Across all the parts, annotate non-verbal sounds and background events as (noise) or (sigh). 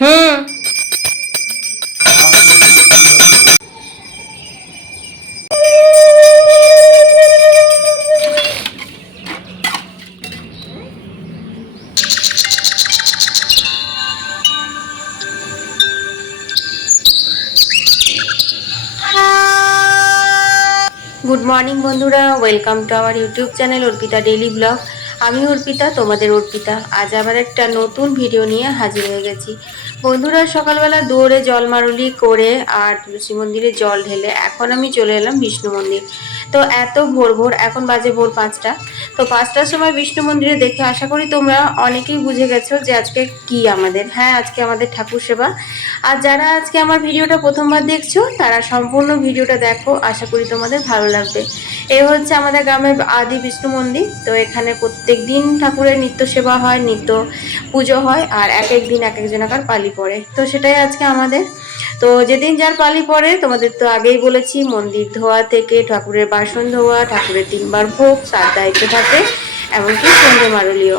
হুম। Good morning বন্ধুরা welcome to our YouTube channel Arpita daily blog. আমি অর্পিতা, তোমাদের অর্পিতা। আজ আবার একটা নতুন ভিডিও নিয়ে হাজির হয়ে গেছি। বন্ধুরা, সকালবেলা দৌড়ে জল মারুলি করে আর তুলসী মন্দিরে জল ঢেলে এখন আমি চলে এলাম বিষ্ণু মন্দির। তো এত ভোর ভোর, এখন বাজে ভোর পাঁচটা। তো পাঁচটার সময় বিষ্ণু মন্দিরে দেখে আশা করি তোমরা অনেকেই বুঝে গেছো যে আজকে কি আমাদের। হ্যাঁ আজকে আমাদের ঠাকুর সেবা। আর যারা আজকে আমার ভিডিওটা প্রথমবার দেখছ, তারা সম্পূর্ণ ভিডিওটা দেখো, আশা করি তোমাদের ভালো লাগবে। এ হচ্ছে আমাদের গ্রামের আদি বিষ্ণু মন্দির, তো এখানে প্রত্যেক দিন ঠাকুরের নিত্য সেবা হয়, নিত্য পুজো হয়, আর এক এক দিন এক একজনাকার পালি পড়ে। তো সেটাই আজকে আমাদের। তো যেদিন যার পালি পড়ে, তোমাদের তো আগেই বলেছি, মন্দির ধোয়া থেকে ঠাকুরের বাসন ধোয়া ঠাকুরের তিনবার ভোগ সার দায়িত্ব থাকে, এমনকি সন্ধে মারুলিও।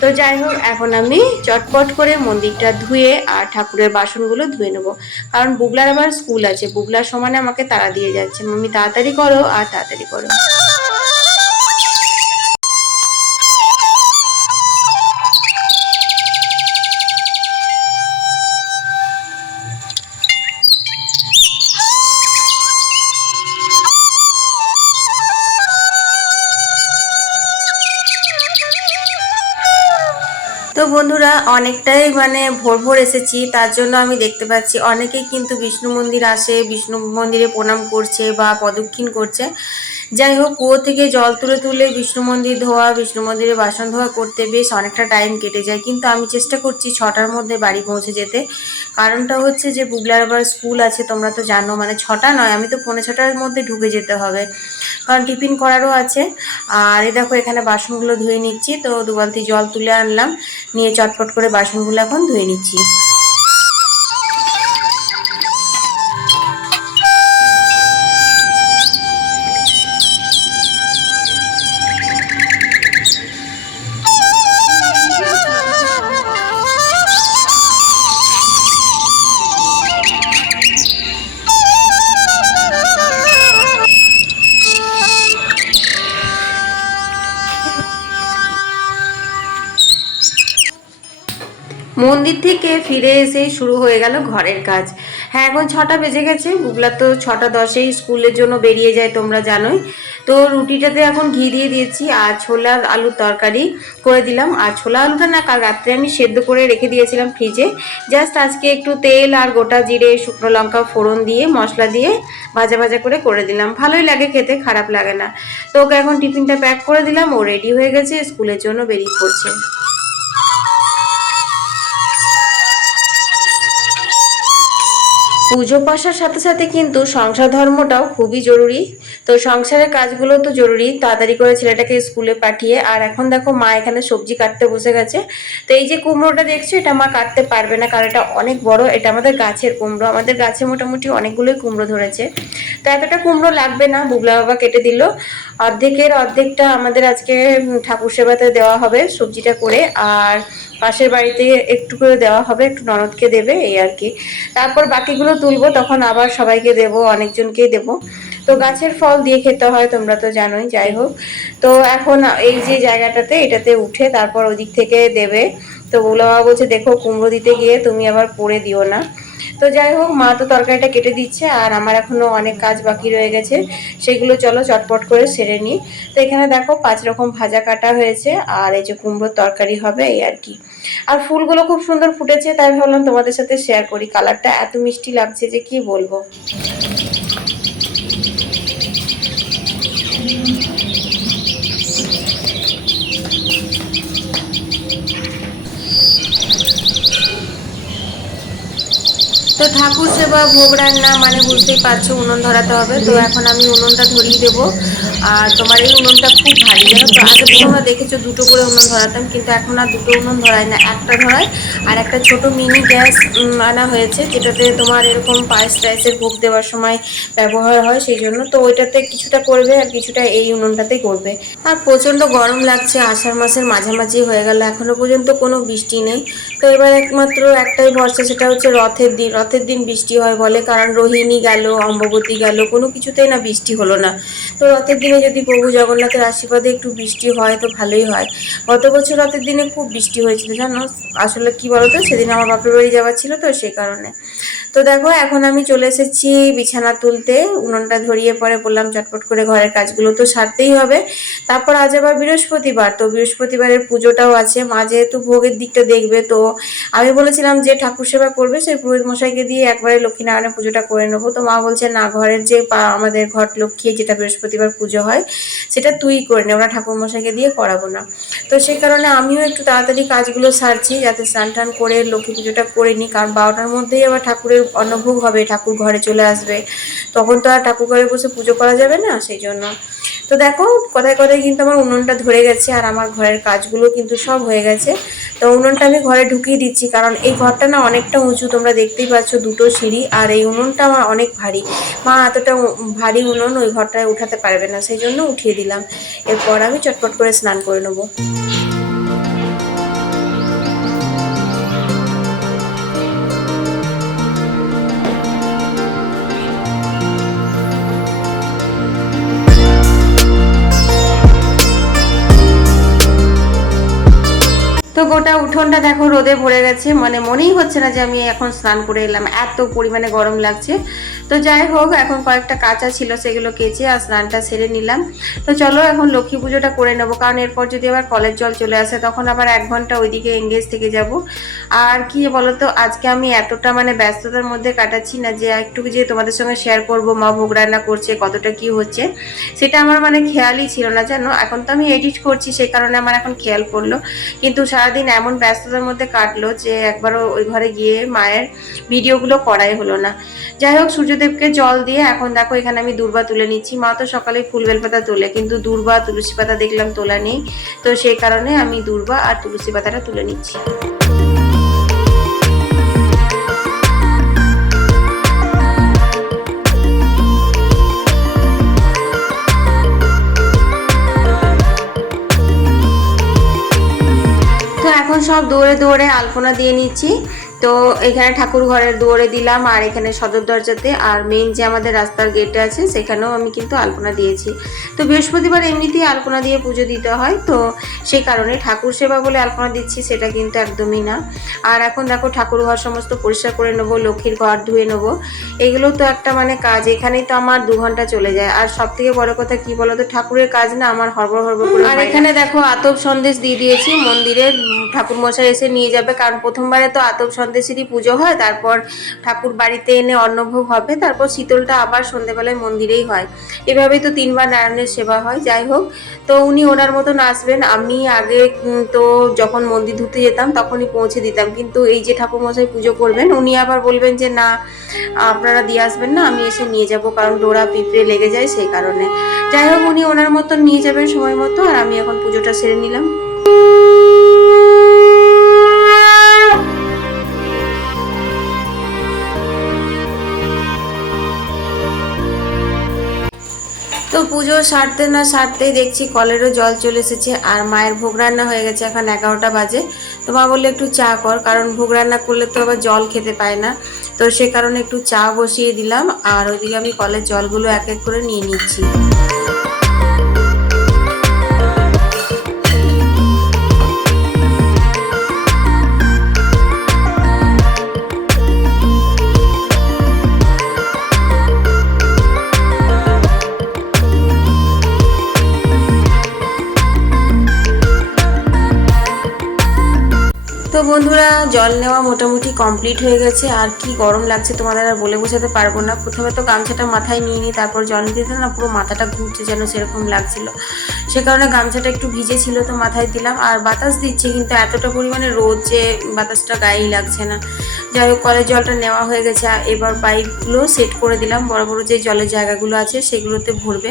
তো যাই হোক, এখন আমি চটপট করে মন্দিরটা ধুয়ে আর ঠাকুরের বাসনগুলো ধুয়ে নেব। কারণ বুগলার আবার স্কুল আছে, বুগলার সমানে আমাকে তাড়া দিয়ে যাচ্ছে। মাম্মি, তাড়াতাড়ি করো আর তাড়াতাড়ি করো। বন্ধুরা, অনেকটাই মানে ভোর ভোর এসেছি। তার জন্য আমি দেখতে পাচ্ছি, অনেকেই কিন্তু বিষ্ণু মন্দির আসে, বিষ্ণু মন্দিরে প্রণাম করছে বা প্রদক্ষিণ করছে। যাই হোক কুয়ো থেকে জল তুলে তুলে বিষ্ণু মন্দির ধোয়া, বিষ্ণু মন্দিরে বাসন ধোয়া করতে বেশ অনেকটা টাইম কেটে যায়। কিন্তু আমি চেষ্টা করছি ছটার মধ্যে বাড়ি পৌঁছে যেতে। কারণটা হচ্ছে যে বুগলার আবার স্কুল আছে, তোমরা তো জানো মানে ছটা নয়, আমি তো পৌনে ছটার মধ্যে ঢুকে যেতে হবে। কারণ টিফিন করারও আছে। আর এই দেখো, এখানে বাসনগুলো ধুয়ে নিচ্ছি। তো দুবালতি জল তুলে আনলাম। নিয়ে চটপট করে বাসনগুলো এখন ধুয়ে নিচ্ছি। মন্দির থেকে ফিরে এসেই শুরু হয়ে গেল ঘরের কাজ। হ্যাঁ এখন ছটা বেজে গেছে। গুগলা তো ছটা দশেই স্কুলের জন্য বেরিয়ে যায়, তোমরা জানোই। তো রুটিটাতে এখন ঘি দিয়ে দিয়েছি, আর ছোলা আলুর তরকারি করে দিলাম। আর ছোলা আলুটা না কাল রাত্রে আমি সেদ্ধ করে রেখে দিয়েছিলাম ফ্রিজে। জাস্ট আজকে একটু তেল আর গোটা জিরে, শুকনো লঙ্কা, ফোড়ন দিয়ে, মশলা দিয়ে ভাজা ভাজা করে করে দিলাম। ভালোই লাগে খেতে, খারাপ লাগে না। তো ওকে এখন টিফিনটা প্যাক করে দিলাম, ও রেডি হয়ে গেছে, স্কুলের জন্য বেরিয়ে পড়ছে। পুজো পাশার সাথে সাথে কিন্তু সংসার ধর্মটাও খুবই জরুরি। তো সংসারের কাজগুলো তো জরুরি। তাড়াতাড়ি করে ছেলেটাকে স্কুলে পাঠিয়ে, আর এখন দেখো মা এখানে সবজি কাটতে বসে গেছে। তো এই যে কুমড়োটা দেখছ, এটা মা কাটতে পারবে না, কারণ এটা অনেক বড়, এটা আমাদের গাছের কুমড়ো। আমাদের গাছে মোটামুটি অনেকগুলোই কুমড়ো ধরেছে। তো এতটা কুমড়ো লাগবে না বুগলা বাবা কেটে দিল। অর্ধেকের অর্ধেকটা আমাদের আজকে ঠাকুর সেবাতে দেওয়া হবে সবজিটা করে। আর পাশের বাড়িতে একটু করে দেওয়া হবে, একটু ননদকে দেবে, এই আর কি। তারপর বাকিগুলো তুলবো, তখন আবার সবাইকে দেবো, অনেকজনকেই দেবো। তো গাছের ফল দিয়ে খেতে হয়, তোমরা তো জানোই, যাই হোক। তো এখন এই যে জায়গাটাতে, এটাতে উঠে তারপর ওদিক থেকে দেবে। তো বৌলা বাবা বলছে, দেখো, কুমড়ো দিতে গিয়ে তুমি আবার পড়ে দিও না। তো যাই হোক, মা তো তরকারিটা কেটে দিচ্ছে, আর আমার এখনও অনেক কাজ বাকি রয়ে গেছে। সেগুলো চলো, চটপট করে সেরে নিই। তো এখানে দেখো, পাঁচ রকম ভাজা কাটা হয়েছে, আর এই যে কুমড়োর তরকারি হবে, এই আর কি। আর ফুলগুলো খুব সুন্দর ফুটেছে, তাই ভাবলাম তোমাদের সাথে শেয়ার করি। কালারটা এত মিষ্টি লাগছে যে কি বলব? ঠাকুর সেবা ভোগ রান্না মানে বুঝতেই পারছ উনুন ধরাতে হবে। তো এখন আমি উনুনটা ধরিয়ে দেবো। আর তোমার এই উনুনটা খুব ভারী জানো তো? আগে তো তোমরা দেখেছ দুটো করে উনুন ধরাতাম কিন্তু এখন আর দুটো উনুন ধরায় না একটা ধরায়। আর একটা ছোট মিনি গ্যাস আনা হয়েছে যেটাতে তোমার এরকম পায়েস টাইসের ভোগ দেওয়ার সময় ব্যবহার হয় সেই জন্য। তো ওইটাতে কিছুটা করবে আর কিছুটা এই উনুনটাতেই করবে। আর প্রচণ্ড গরম লাগছে আষাঢ় মাসের মাঝামাঝি হয়ে গেল এখনও পর্যন্ত কোনো বৃষ্টি নেই। তো এবার একমাত্র একটাই ভরসা সেটা হচ্ছে রথের দিন রথের দিন বৃষ্টি হয় বলে, কারণ রোহিণী গেল, অম্ববতী গেল, কোনো কিছুতেই না বৃষ্টি হলো না। তো রথের দিনে যদি প্রভু জগন্নাথের আশীর্বাদে একটু বৃষ্টি হয় তো ভালোই হয়। গত বছর রথের দিনে খুব বৃষ্টি হয়েছিল, জানো? আসলে কি বলতো? সেদিন আমার বাপের বাড়ি যাওয়ার ছিল তো সেই কারণে। তো দেখো, এখন আমি চলে এসেছি বিছানা তুলতে, উনুনটা ধরিয়ে পরে বললাম, চটপট করে ঘরের কাজগুলো তো সারতেই হবে। তারপর আজ আবার বৃহস্পতিবার, তো বৃহস্পতিবারের পুজোটাও আছে। মা যেহেতু ভোগের দিকটা দেখবে, তো আমি বলেছিলাম যে ঠাকুর সেবা করবে, সেই পুরোহিত মশাইকে দিয়ে একবারে লক্ষ্মীনারায়ণের পুজোটা করে নেব। তো মা বলছে, না, ঘরের যে আমাদের ঘট লক্ষ্মী, যেটা বৃহস্পতিবার পুজো হয়, সেটা তুই করে নে ওরা ঠাকুর মশাইকে দিয়ে করাবো না। তো সেই কারণে আমিও একটু তাড়াতাড়ি কাজগুলো সারছি, যাতে স্নান টান করে লক্ষ্মী পুজোটা করে নিই। কারণ বারোটার মধ্যেই আবার ঠাকুরের অন্নভোগ হবে, ঠাকুর ঘরে চলে আসবে। তখন তো আর ঠাকুর ঘরে বসে পুজো করা যাবে না, সেই জন্য। তো দেখো, কথায় কথায় কিন্তু আমার উনুনটা ধরে গেছে আর আমার ঘরের কাজগুলো কিন্তু সব হয়ে গেছে। তো উনুনটা আমি ঘরে ঢুকিয়ে দিচ্ছি কারণ এই ঘরটা না অনেকটা উঁচু, তোমরা দেখতেই পাচ্ছ দুটো সিঁড়ি আর এই উনুনটা আমার অনেক ভারী। মা এতটা ভারী উনুন ওই ঘরটায় উঠাতে পারবে না, সেই জন্য উঠিয়ে দিলাম। এরপর আমি চটপট করে স্নান করে নেব। তো গোটা উঠোনটা দেখো রোদে ভরে গেছে। মানে মনেই হচ্ছে না যে আমি এখন স্নান করে এলাম। এত পরিমাণে গরম লাগছে। তো যাই হোক, এখন কয়েকটা কাঁচা ছিল সেগুলো কেচে আর স্নানটা সেরে নিলাম। তো চলো এখন লক্ষ্মী পুজোটা করে নেব। কারণ এরপর যদি আবার কলের জল চলে আসে, তখন আবার এক ঘণ্টা ওইদিকে এঙ্গেজ থেকে যাব। আর কি বলতো, আজকে আমি এতটা মানে ব্যস্ততার মধ্যে কাটাচ্ছি না যে একটু যে তোমাদের সঙ্গে শেয়ার করব, মা ভোগ রান্না করছে, কতটা কি হচ্ছে, সেটা আমার মানে খেয়ালই ছিল না, জানো? এখন তো আমি এডিট করছি, সেই কারণে আমার এখন খেয়াল করল কিন্তু সারাদিন এমন ব্যস্ততার মধ্যে কাটলো যে একবারও ওই ঘরে গিয়ে মায়ের ভিডিওগুলো করাই হলো না। যাই হোক, সূর্যদেবকে জল দিয়ে এখন দেখো এখানে আমি দুর্বা তুলে নিচ্ছি। মা তো সকালে ফুল বেলপাতা তোলে, কিন্তু দুর্বা তুলসী পাতা দেখলাম তোলা নেই। তো সেই কারণে আমি দুর্বা আর তুলসী পাতাটা তুলে নিচ্ছি। সব দৌড়ে দৌড়ে আলপনা দিয়ে নিচ্ছি। তো এখানে ঠাকুর ঘরের দুয়ারে দিলাম আর এখানে সদর দরজাতে আর মেইন যে আমাদের রাস্তার গেটে আছে সেখানেও আমি কিন্তু আলপনা দিয়েছি। তো বৃহস্পতিবার এমনিতেই আলপনা দিয়ে পুজো দিতে হয় তো সেই কারণে ঠাকুর সেবা বলে আলপনা দিচ্ছি সেটা কিন্তু একদমই না। আর এখন দেখো ঠাকুর ঘর সমস্ত পরিষ্কার করে নেব লক্ষ্মীর ঘর ধুয়ে নেব। এগুলো তো একটা মানে কাজ এখানেই তো আমার দু ঘণ্টা চলে যায়। আর সব থেকে বড় কথা কি বলতো ঠাকুরের কাজ না আমার হরবর হরবর করে আর এখানে দেখো আতপ সন্দেশ দিয়ে দিয়েছি মন্দিরে ঠাকুর মশাই এসে নিয়ে যাবে কারণ প্রথমবারে তো আতপ সন্দেশেরই পুজো হয়, তারপর ঠাকুর বাড়িতে এনে অন্নভোগ হবে, তারপর শীতলটা আবার সন্ধেবেলায় মন্দিরেই হয়। এভাবেই তো তিনবার নারায়ণের সেবা হয়, যাই হোক। তো উনি ওনার মতন আসবেন, আমি আগে তো যখন মন্দির ধুতে যেতাম তখনই পৌঁছে দিতাম, কিন্তু এই যে ঠাকুর মশাই পুজো করবেন, উনি আবার বলবেন যে, না, আপনারা দিয়ে আসবেন না, আমি এসে নিয়ে যাব, কারণ ডোরা পিঁপড়ে লেগে যায় সেই কারণে। যাই হোক, উনি ওনার মতন নিয়ে যাবেন সময় মতো, আর আমি এখন পুজোটা সেরে নিলাম। পুজো সারতে না সারতেই দেখছি কলেরও জল চলে এসেছে আর মায়ের ভোগ রান্না হয়ে গেছে এখন এগারোটা বাজে। তো মা বললে, একটু চা কর, কারণ ভোগ রান্না করলে তো আবার জল খেতে পায় না। তো সে কারণে একটু চা বসিয়ে দিলাম আর ওইদিকে আমি কলের জলগুলো এক এক করে নিয়ে নিচ্ছি। বন্ধুরা, জল নেওয়া মোটামুটি কমপ্লিট হয়ে গেছে। আর কি গরম লাগছে তোমাদের আর বলে বোঝাতে পারব না। প্রথমে তো গামছাটা মাথায় নিয়ে নিই, তারপর জল নিতে না পুরো মাথাটা ঘুরছে যেন সেরকম লাগছিল। সে কারণে গামছাটা একটু ভিজে ছিল তো মাথায় দিলাম। আর বাতাস দিচ্ছে, কিন্তু এতটা পরিমাণে রোদ যে বাতাসটা গায়েই লাগছে না। যাই হোক, কলের জলটা নেওয়া হয়ে গেছে। এবার পাইপগুলো সেট করে দিলাম। বড় বড় যে জলের জায়গাগুলো আছে, সেগুলোতে ভরবে।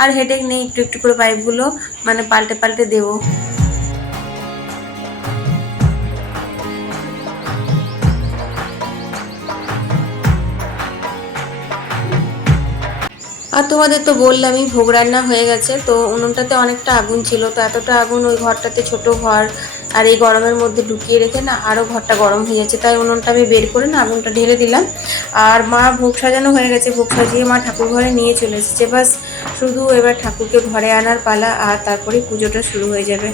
আর হেডেক নেই, একটু একটু করে পাইপগুলো মানে পাল্টে পাল্টে দেবো। আর তোমাদের তো বললামই, ভোগ রান্না হয়ে গেছে, তো উনুনটাতে অনেকটা আগুন ছিল, তো এতটা আগুন ওই ঘরটাতে ছোট ঘর আর এই গরমের মধ্যে ঢুকিয়ে রেখে না আরও ঘরটা গরম হয়ে যাচ্ছে, তাই উনুনটা আমি বের করে না আগুনটা ঢেলে দিলাম। আর মা ভোগ সাজানো হয়ে গেছে, ভোগ সাজিয়ে মা ঠাকুর ঘরে নিয়ে চলে এসেছে, বাস শুধু এবার ঠাকুরকে ঘরে আনার পালা আর তারপরে পুজোটা শুরু হয়ে যাবে।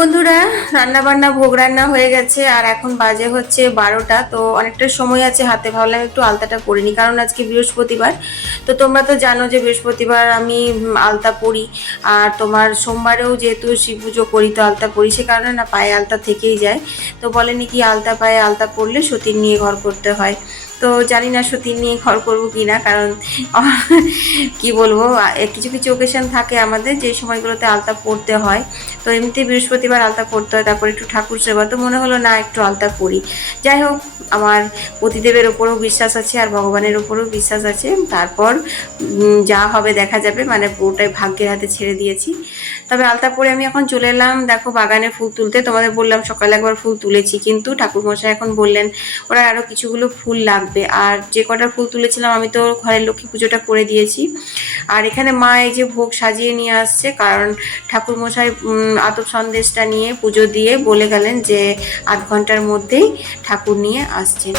বন্ধুরা রান্না বান্না ভোগ রান্না হয়ে গেছে আর এখন বাজে হচ্ছে বারোটা, তো অনেকটা সময় আছে, হাতে ভাবলাম একটু আলতাটা পরিনি কারণ আজকে বৃহস্পতিবার। তো তোমরা তো জানো যে বৃহস্পতিবার আমি আলতা পরি, আর তোমার সোমবারেও যেহেতু শিব পুজো করি, তো আলতা পরি, সে কারণে না পায়ে আলতা থেকেই যায়। তো বলেনি কি, আলতা পায়ে আলতা পরলে সতীর নিয়ে ঘর করতে হয়। তো জানি না সতীর নিয়ে ঘর করব কি না কারণ (laughs) কি বলব কিছু কিছু ওকেশন থাকে আমাদের যে সময়গুলোতে আলতা পড়তে হয়। তো এমনিতে বৃহস্পতিবার আলতা পড়তে হয়, তারপর একটু ঠাকুর সেবা, তো মনে হলো না একটু আলতা পড়ি যাই হোক, আমার পতিদেবের ওপরেও বিশ্বাস আছে আর ভগবানের ওপরেও বিশ্বাস আছে। তারপর যা হবে দেখা যাবে মানে পুরোটাই ভাগ্যের হাতে ছেড়ে দিয়েছি। তবে আলতা পরে আমি এখন চলে এলাম, দেখো বাগানে ফুল তুলতে। তোমাদের বললাম সকালে একবার ফুল তুলেছি, কিন্তু ঠাকুরমশাই এখন বললেন, ওরা আরও কিছুগুলো ফুল লাগবে। আর যে কটা ফুল তুলেছিলাম, আমি তো ঘরের লক্ষ্মী পুজোটা করে দিয়েছি। আর এখানে মা এই যে ভোগ সাজিয়ে নিয়ে আসছে, কারণ ঠাকুর মশাই আতপ সন্দেশটা নিয়ে পুজো দিয়ে বলে গেলেন যে আধ ঘণ্টার মধ্যেই ঠাকুর নিয়ে আসছেন।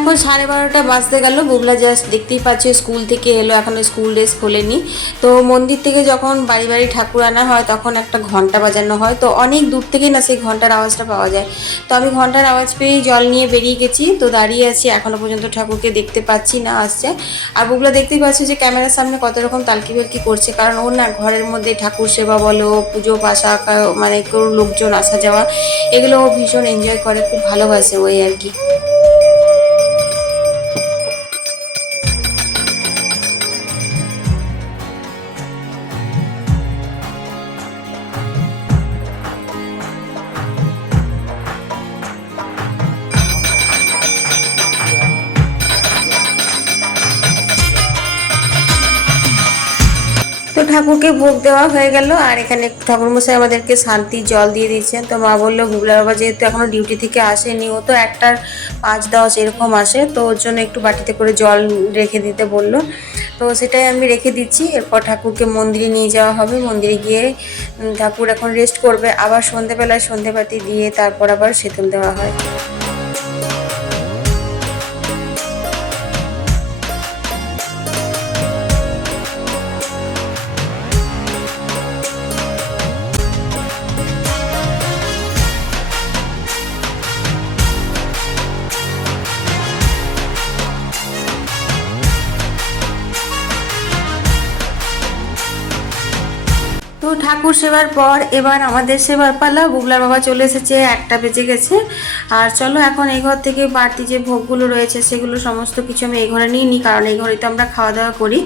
এখন সাড়ে বারোটা বাজতে গেল। বুবলা জাস্ট দেখতেই পাচ্ছ স্কুল থেকে এলো, এখনও স্কুল ড্রেস খোলেনি। তো মন্দির থেকে যখন বাড়ি বাড়ি ঠাকুর আনা হয়, তখন একটা ঘণ্টা বাজানো হয়। তো অনেক দূর থেকেই না সেই ঘণ্টার আওয়াজটা পাওয়া যায়। তো আমি ঘণ্টার আওয়াজ পেয়েই জল নিয়ে বেরিয়ে গেছি। তো দাঁড়িয়ে আছি এখনও পর্যন্ত ঠাকুরকে দেখতে পাচ্ছি না আসছে। আর বুবলা দেখতেই পাচ্ছি যে ক্যামেরার সামনে কত রকম তালকি বেলকি করছে। কারণ ওর না ঘরের মধ্যে ঠাকুর সেবা বলো, পুজো পাশা মানে কোনো লোকজন আসা যাওয়া, এগুলো ও ভীষণ এনজয় করে, খুব ভালোবাসে ওই আর কি। তো ঠাকুরকে ভোগ দেওয়া হয়ে গেল, আর এখানে ঠাকুরমশাই আমাদেরকে শান্তির জল দিয়ে দিচ্ছেন তো মা বলল গুগলা বাবা যেহেতু এখনও ডিউটি থেকে আসেনি, ও তো একটার পাঁচ দশ এরকম আসে, তো ওর জন্য একটু বাটিতে করে জল রেখে দিতে বলল। তো সেটাই আমি রেখে দিচ্ছি, এরপর ঠাকুরকে মন্দিরে নিয়ে যাওয়া হবে। মন্দিরে গিয়ে ঠাকুর এখন রেস্ট করবে। আবার সন্ধেবেলায় সন্ধেবাতি দিয়ে তারপর আবার সেতুল দেওয়া হয়। ঠাকুর সেবার পর এবার আমাদের সেবার পালা। বুবলার বাবা চলে এসেছে, একটা বেজে গেছে। আর চলো এখন এই ঘর থেকে বাড়তি যে ভোগগুলো রয়েছে, সেগুলো সমস্ত কিছু আমি এই ঘরে নিয়ে নিই, কারণ এই ঘরে তো আমরা খাওয়া দাওয়া করি।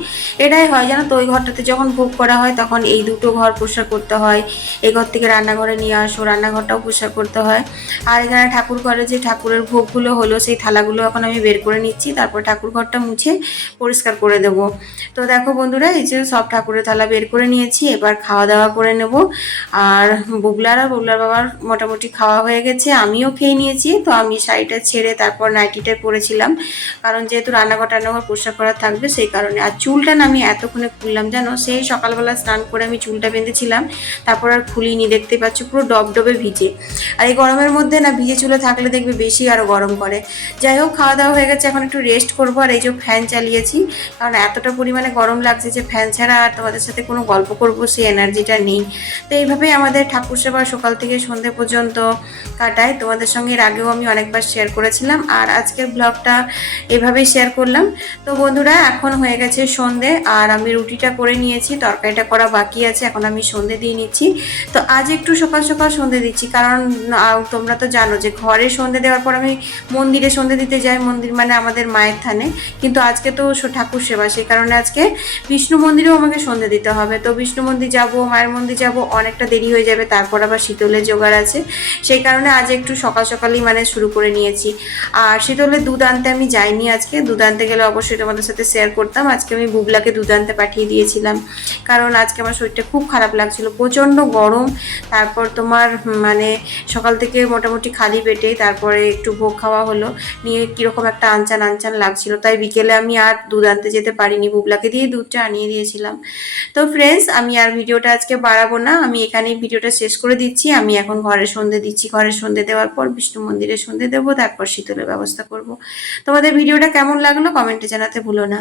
এটাই হয় জানো তো, ওই ঘরটাতে যখন ভোগ করা হয়, তখন এই দুটো ঘর পরিষ্কার করতে হয়। এই ঘর থেকে রান্নাঘরে নিয়ে আসো, রান্নাঘরটাও পরিষ্কার করতে হয়। আর এখানে ঠাকুর ঘরে যে ঠাকুরের ভোগগুলো হলো, সেই থালাগুলো এখন আমি বের করে নিচ্ছি। তারপর ঠাকুর ঘরটা মুছে পরিষ্কার করে দেবো। তো দেখো বন্ধুরা, এই যে সব ঠাকুরের থালা বের করে নিয়েছি। এবার খাওয়া দাওয়া করে নেব। আর বুবলার আর বুবলার বাবার মোটামুটি খাওয়া হয়ে গেছে, আমিও খেয়ে নিয়েছি। তো আমি শাড়িটা ছেড়ে তারপর নাইটিটা পরেছিলাম। কারণ যেহেতু রান্নাঘর টান্নাঘর পরিষ্কার করা থাকবে, সেই কারণে। আর চুলটা না আমি এতক্ষণে খুললাম, জানো? সেই সকালবেলা স্নান করে আমি চুলটা বেঁধেছিলাম। তারপর আর খুলিনি, দেখতে পাচ্ছ পুরো ডবডবে ভিজে। আর এই গরমের মধ্যে না, ভিজে চুলে থাকলে দেখবে বেশি আরও গরম করে যাই হোক, খাওয়া দাওয়া হয়ে গেছে, এখন একটু রেস্ট করব। আর এই যে ফ্যান চালিয়েছি, কারণ এতটা পরিমাণে গরম লাগছে যে ফ্যান ছাড়া আর তোমাদের সাথে কোনো গল্প করব, সেই এনার্জিটা নেই। তো এইভাবেই আমাদের ঠাকুর সেবা সকাল থেকে সন্ধে পর্যন্ত কাটায়। তোমাদের সঙ্গে এর আগেও আমি অনেকবার শেয়ার করেছিলাম আর আজকের ব্লগটা এভাবেই শেয়ার করলাম। তো বন্ধুরা, এখন হয়ে গেছে সন্ধে আর আমি রুটিটা করে নিয়েছি, তরকারিটা করা বাকি আছে, এখন আমি সন্ধে দিয়ে নিচ্ছি। তো আজ একটু সকাল সকাল সন্ধে দিচ্ছি, কারণ তোমরা তো জানো যে ঘরে সন্ধে দেওয়ার পর আমি মন্দিরে সন্ধে দিতে যাই, মন্দির মানে আমাদের মায়ের থানে। কিন্তু আজকে তো ঠাকুর সেবা, সেই কারণে আজকে বিষ্ণু মন্দিরেও আমাকে সন্ধে দিতে হবে। তো বিষ্ণু মন্দির যাব, মায়ের মন্দির যাব, অনেকটা দেরি হয়ে যাবে, তারপর আবার শীতলের জোগাড় আছে। সেই কারণে আজ একটু সকাল সকালই মানে শুরু করে নিয়েছি। আর শীতলের দুধ আনতে আমি যাইনি আজকে, দুধ আনতে গেলে অবশ্যই তোমাদের সাথে শেয়ার করতাম। আজকে আমি বুবলাকে দুধ আনতে পাঠিয়ে দিয়েছিলাম। কারণ আজকে আমার শরীরটা খুব খারাপ লাগছিল, প্রচণ্ড গরম। তারপর তোমার মানে সকাল থেকে মোটামুটি খালি পেটে, তারপরে একটু ভোগ খাওয়া হলো। নিয়ে কীরকম একটা আনচান আনচান লাগছিল। তাই বিকেলে আমি আর দুধ আনতে যেতে পারিনি। বুবলাকে দিয়ে দুধটা আনিয়ে দিয়েছিলাম। তো ফ্রেন্ডস আমি আর ভিডিওটা আজকে বাড়াবো না। আমি এখানে ভিডিওটা শেষ করে দিচ্ছি। আমি এখন ঘরে সন্ধে দিচ্ছি। ঘরে সন্ধে দেওয়ার পর বিষ্ণু মন্দিরে সন্ধে দেবো। তারপর শীতলের ব্যবস্থা করব। তোমাদের ভিডিওটা কেমন লাগল কমেন্টে জানাতে ভুলো না।